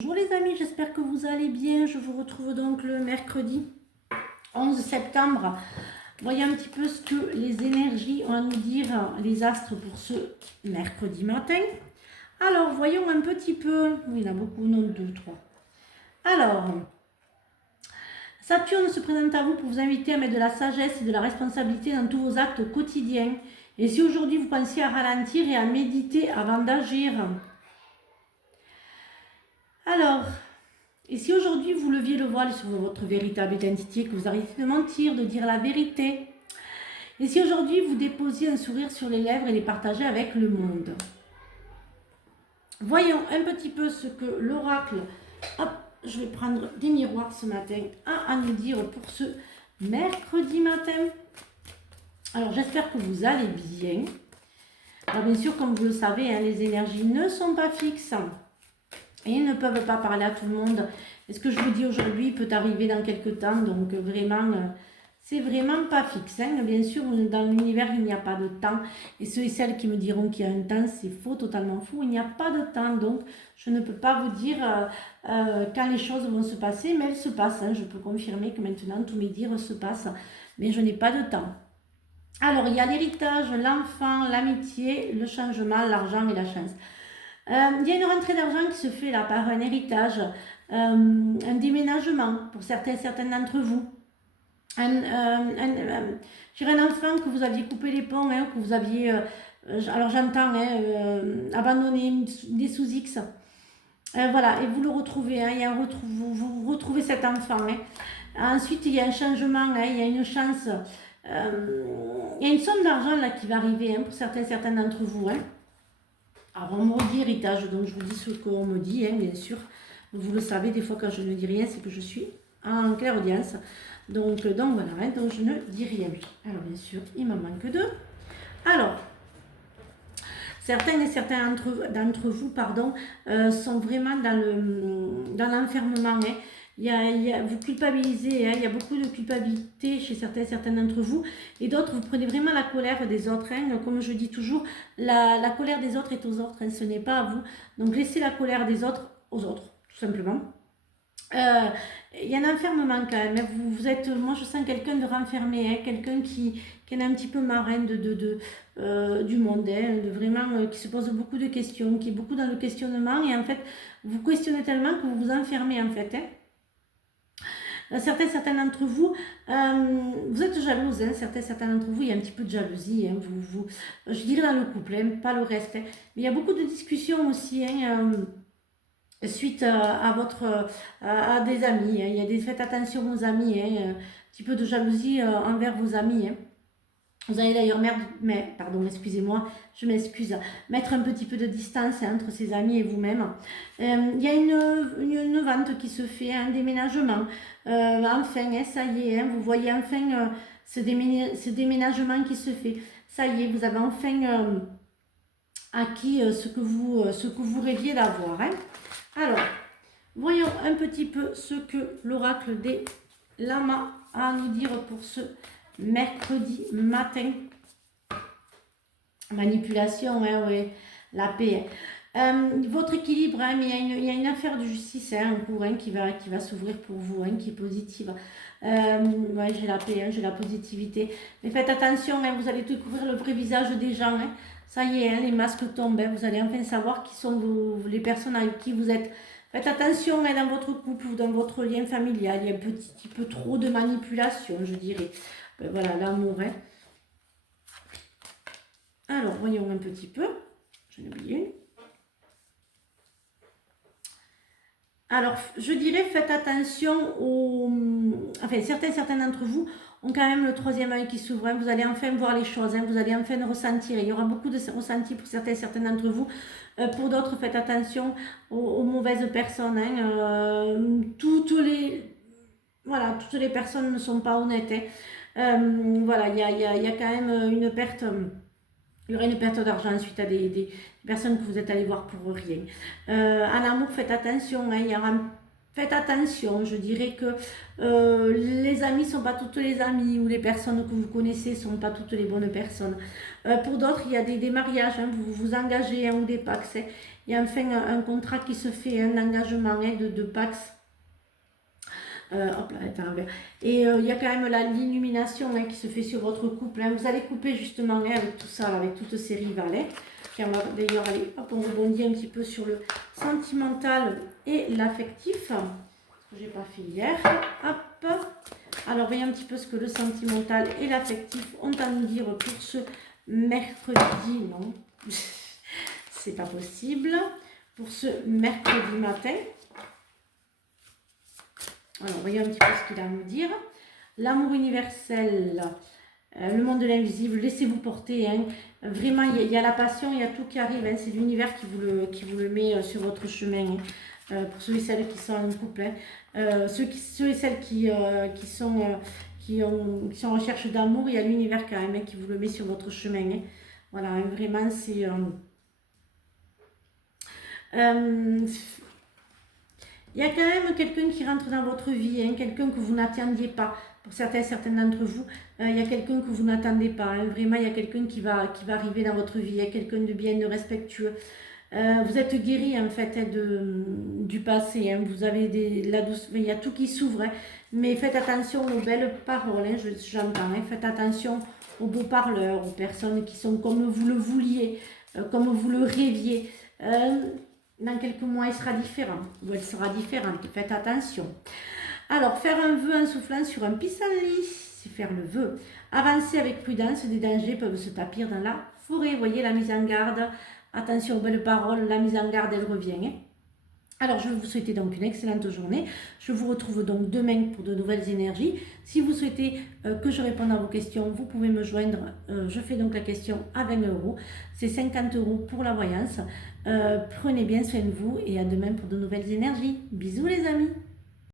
Bonjour les amis, j'espère que vous allez bien. Je vous retrouve donc le mercredi 11 septembre. Voyons un petit peu ce que les énergies ont à nous dire, les astres, pour ce mercredi matin. Alors, voyons un petit peu. Oui, il y en a beaucoup, non, 2, 3. Alors, Saturne se présente à vous pour vous inviter à mettre de la sagesse et de la responsabilité dans tous vos actes quotidiens. Et si aujourd'hui vous pensiez à ralentir et à méditer avant d'agir. Alors, et si aujourd'hui vous leviez le voile sur votre véritable identité, que vous arrêtiez de mentir, de dire la vérité? Et si aujourd'hui vous déposiez un sourire sur les lèvres et les partagez avec le monde? Voyons un petit peu ce que l'oracle, hop, je vais prendre des miroirs ce matin, a à nous dire pour ce mercredi matin. Alors j'espère que vous allez bien. Alors bien sûr, comme vous le savez, hein, les énergies ne sont pas fixes. Et ils ne peuvent pas parler à tout le monde. Et ce que je vous dis aujourd'hui peut arriver dans quelques temps. Donc vraiment, c'est vraiment pas fixe. Hein. Bien sûr, dans l'univers, il n'y a pas de temps. Et ceux et celles qui me diront qu'il y a un temps, c'est faux, totalement faux. Il n'y a pas de temps. Donc, je ne peux pas vous dire quand les choses vont se passer. Mais elles se passent. Hein. Je peux confirmer que maintenant, tous mes dires se passent. Mais je n'ai pas de temps. Alors, il y a l'héritage, l'enfant, l'amitié, le changement, l'argent et la chance. Il y a une rentrée d'argent qui se fait là par un héritage, un déménagement pour certains d'entre vous. Un enfant que vous aviez coupé les ponts, hein, que vous aviez, alors j'entends, hein, abandonné des sous-X. Voilà, et vous le retrouvez, hein, vous retrouvez cet enfant. Hein. Ensuite, il y a un changement, hein, il y a une chance. Il y a une somme d'argent là qui va arriver, hein, pour certains d'entre vous. Hein. Alors, on me dit héritage, donc je vous dis ce qu'on me dit, hein, bien sûr. Vous le savez, des fois quand je ne dis rien, c'est que je suis en clairaudience. Donc voilà, hein, donc je ne dis rien. Alors bien sûr, il m'en manque deux. Alors, certains et certains d'entre vous, pardon, sont vraiment dans l'enfermement. Hein. Vous culpabilisez, hein, il y a beaucoup de culpabilité chez certains d'entre vous, et d'autres, vous prenez vraiment la colère des autres. Hein. Comme je dis toujours, la colère des autres est aux autres, hein, ce n'est pas à vous. Donc laissez la colère des autres aux autres, tout simplement. Il y a un enfermement quand même. Vous êtes, moi je sens quelqu'un de renfermé, hein, quelqu'un qui en a un petit peu marre du monde, hein, de vraiment, qui se pose beaucoup de questions, qui est beaucoup dans le questionnement, et en fait vous questionnez tellement que vous vous enfermez en fait. Hein. Certains d'entre vous, vous êtes jalouses, hein, certains d'entre vous, il y a un petit peu de jalousie, hein, je dirais dans le couple, hein, pas le reste. Hein. Mais il y a beaucoup de discussions aussi, hein, suite à des amis. Hein. Faites attention aux amis, hein. Un petit peu de jalousie envers vos amis. Hein. Vous allez d'ailleurs excusez-moi, je m'excuse, mettre un petit peu de distance, hein, entre ses amis et vous-même. Il y a une vente qui se fait, un déménagement. Enfin, hein, ça y est, hein, vous voyez enfin ce déménagement qui se fait. Ça y est, vous avez enfin acquis ce que vous rêviez d'avoir. Hein. Alors, voyons un petit peu ce que l'oracle des lamas a à nous dire pour ce mercredi matin. Manipulation, hein, ouais, la paix. Votre équilibre, hein, mais il y a une affaire de justice, hein, en cours, hein, qui va s'ouvrir pour vous, hein, qui est positive. Ouais, j'ai la paix, hein, j'ai la positivité. Mais faites attention, hein, vous allez découvrir le vrai visage des gens. Hein. Ça y est, hein, les masques tombent. Hein, vous allez enfin savoir qui sont les personnes avec qui vous êtes. Faites attention, hein, dans votre couple ou dans votre lien familial. Il y a un petit peu trop de manipulation, je dirais. Voilà, l'amour. Hein. Alors, voyons un petit peu. J'en ai oublié une. Alors, je dirais, faites attention aux... Enfin, certains d'entre vous ont quand même le troisième œil qui s'ouvre. Hein. Vous allez enfin voir les choses. Hein. Vous allez enfin ressentir. Il y aura beaucoup de ressentis pour certains d'entre vous. Pour d'autres, faites attention aux mauvaises personnes. Hein. Toutes les personnes ne sont pas honnêtes. Hein. Voilà, il y a quand même une perte... Il y aura une perte d'argent suite à des personnes que vous êtes allés voir pour rien. En amour, faites attention. Hein, faites attention. Je dirais que les amis ne sont pas toutes les amies, ou les personnes que vous connaissez ne sont pas toutes les bonnes personnes. Pour d'autres, il y a des mariages. Hein, vous vous engagez, hein, ou des pactes. Hein, Il y a enfin un contrat qui se fait, un engagement de Pax. Hop là, est à l'envers. Et il y a quand même l'illumination qui se fait sur votre couple. Vous allez couper justement avec tout ça, là, avec toutes ces rivales. Puis on va d'ailleurs aller, hop, on rebondit un petit peu sur le sentimental et l'affectif. Ce que j'ai pas fait hier. Hop. Alors, voyez un petit peu ce que le sentimental et l'affectif ont à nous dire pour ce mercredi. Non, c'est pas possible. Pour ce mercredi matin. Alors, voyez un petit peu ce qu'il a à nous dire. L'amour universel, le monde de l'invisible, laissez-vous porter. Vraiment, il y a la passion, il y a tout qui arrive. C'est l'univers qui vous le met sur votre chemin. Pour ceux et celles qui sont en couple. Ceux et celles qui sont en recherche d'amour, il y a l'univers quand même qui vous le met sur votre chemin. Voilà, vraiment, c'est... il y a quand même quelqu'un qui rentre dans votre vie, quelqu'un que vous n'attendiez pas. Pour certains d'entre vous, il y a quelqu'un que vous n'attendez pas. Vraiment, il y a quelqu'un qui va arriver dans votre vie. Il y a quelqu'un de bien, de respectueux. Vous êtes guéri en fait du passé. Vous avez la douce, il y a tout qui s'ouvre. Mais faites attention aux belles paroles. J'entends. Faites attention aux beaux parleurs, aux personnes qui sont comme vous le vouliez, comme vous le rêviez. Dans quelques mois, il sera différent, ou elle sera différente, faites attention. Alors, faire un vœu en soufflant sur un pissenlit, c'est faire le vœu. Avancer avec prudence, des dangers peuvent se tapir dans la forêt. Voyez la mise en garde, attention aux belles paroles, la mise en garde, elle revient. Alors, je vais vous souhaiter donc une excellente journée. Je vous retrouve donc demain pour de nouvelles énergies. Si vous souhaitez que je réponde à vos questions, vous pouvez me joindre. Je fais donc la question à 20 €. C'est 50 € pour la voyance. Prenez bien soin de vous et à demain pour de nouvelles énergies. Bisous les amis!